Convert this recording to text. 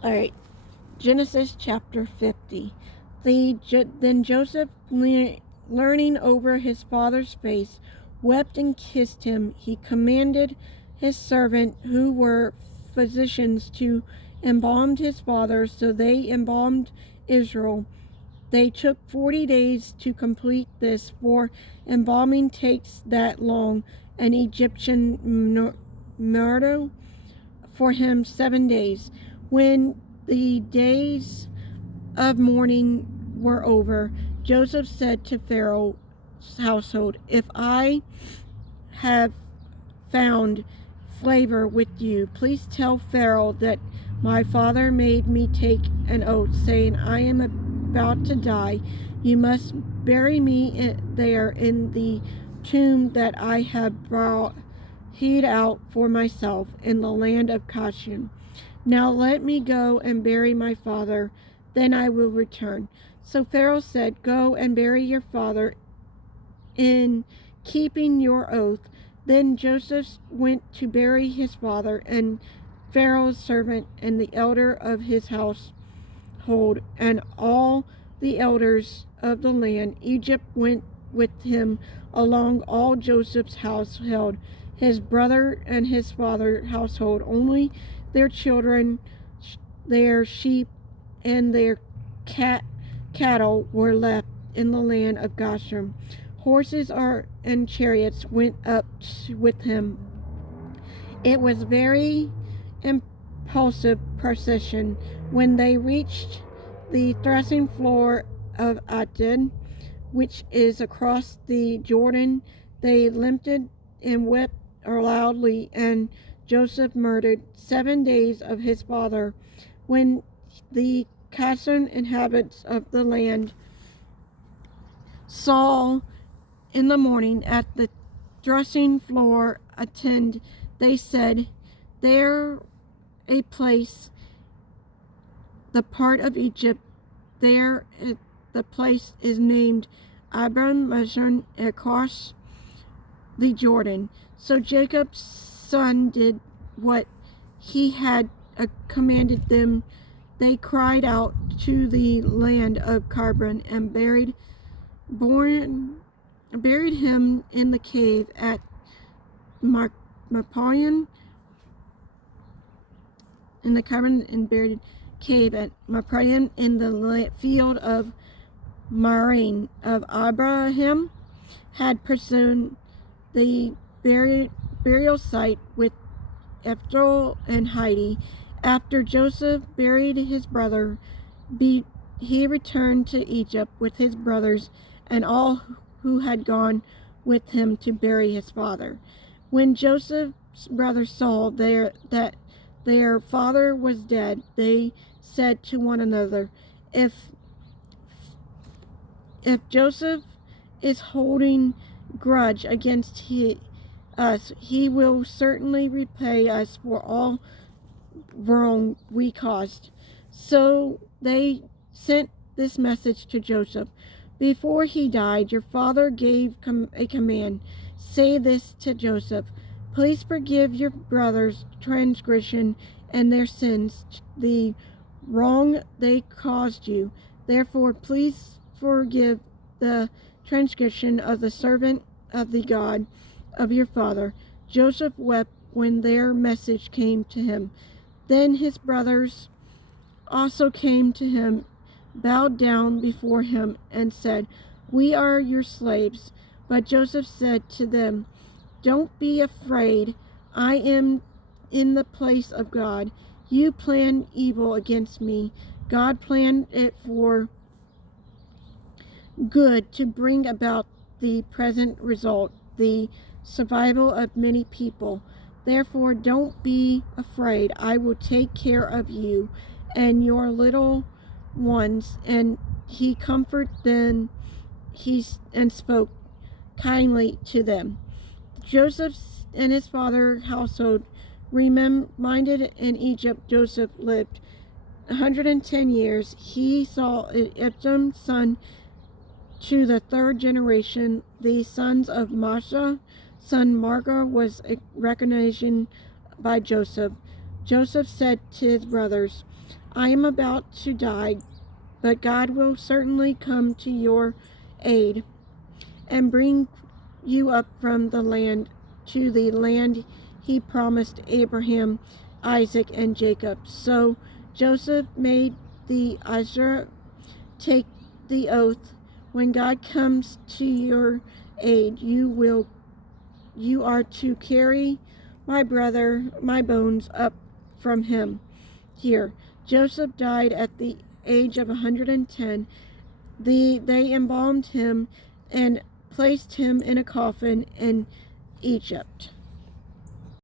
All right, Genesis chapter 50. Then Joseph, leaning over his father's face, wept and kissed him. He commanded his servant, who were physicians, to embalm his father, so they embalmed Israel. They took 40 days to complete this, for embalming takes that long. An Egyptian murder for him 7 days. When the days of mourning were over, Joseph said to Pharaoh's household, "If I have found favor with you, please tell Pharaoh that my father made me take an oath, saying, I am about to die. You must bury me there in the tomb that I have hewed out for myself in the land of Goshen. Now let me go and bury my father, then I will return." So Pharaoh said, "Go and bury your father in keeping your oath." Then Joseph went to bury his father, and Pharaoh's servant and the elder of his household and all the elders of the land Egypt went with him, along all Joseph's household, his brother and his father's household. Only their children, their sheep, and their cattle were left in the land of Goshen. Horses and chariots went up with him. It was very impulsive procession. When they reached the threshing floor of Atad, which is across the Jordan, they lamented and wept loudly, and Joseph murdered 7 days of his father. When the Goshen inhabitants of the land saw in the morning at the threshing floor Atad, they said, "There a place, the part of Egypt, there the place is named Abram Mezon across the Jordan." So Jacob's son did what he had commanded them. They cried out to the land of Carbon and buried him in the cave at Maparian, in the Carbon and buried cave at Maparian in the field of Marine of Abraham had pursued the burial site with Ethel and Heidi. After Joseph buried his brother, he returned to Egypt with his brothers and all who had gone with him to bury his father. When Joseph's brothers saw that their father was dead, they said to one another, If Joseph is holding grudge against us, he will certainly repay us for all wrong we caused." So they sent this message to Joseph: "Before he died, your father gave a command. Say this to Joseph: Please forgive your brothers' transgression and their sins, the wrong they caused you. Therefore, please forgive the transgression of the servant of the God of your father." Joseph wept when their message came to him. Then his brothers also came to him, bowed down before him, and said, "We are your slaves." But Joseph said to them, "Don't be afraid. I am in the place of God. You planned evil against me. God planned it for good, to bring about the present result, the survival of many people. Therefore, don't be afraid. I will take care of you and your little ones." And he comforted them and spoke kindly to them. Joseph and his father's household reminded in Egypt. Joseph lived 110 years. He saw Ephraim's son to the third generation. The sons of Masha, son Marga, was recognized by Joseph. Joseph said to his brothers, I am about to die, but God will certainly come to your aid and bring you up from the land to the land he promised Abraham, Isaac, and Jacob. So Joseph made the Israelites take the oath, when God comes to your aid, you are to carry my bones up from him. Here, Joseph died at the age of 110. They embalmed him and placed him in a coffin in Egypt.